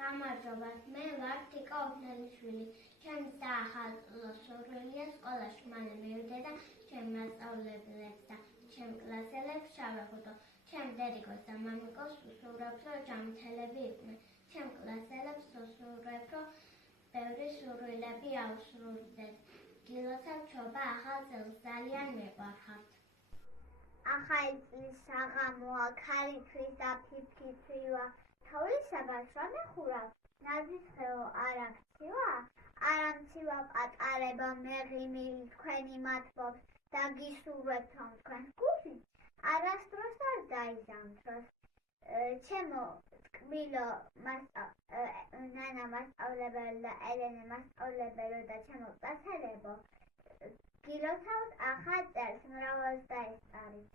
გამარჯობათ, მე ვარ თიკა ოფნელიშვილი. ჩემი საახალწლო სურვილია სკოლაში მალე მივიდე და ჩემ მასწავლებლებს და ჩემ კლასელებს შევეხუტო. ჩემ დედიკოს და მამიკოს ვუსურვებ, რომ ჯანმრთელები იყვნენ. ჩემ კლასელებს ვუსურვებ, რომ ბევრი სურვილები აუსრულდეთ. გილოცავ ჩობა ახალ წელს, ძალიან მიყვარხართ. ახალი წლის საღამოა, ქარისთვის და ფიფქიფრივა. თოვლისაგან რა მეხურავ? ნაძვის ხეო არ აქცივა? არა მცივა პატარებო, მეღიმილი თქვენი მათბობს და გისურვებთ, რომ თქვენს გულში არასდროს არ დაიზამთროს. ჩემო ტკბილო ნანა მასწავლებელი და ელენე მასწავლებელო და ჩემო კლასელებო, გილოცავთ ახალ წელს, მრავალს დაესწარით.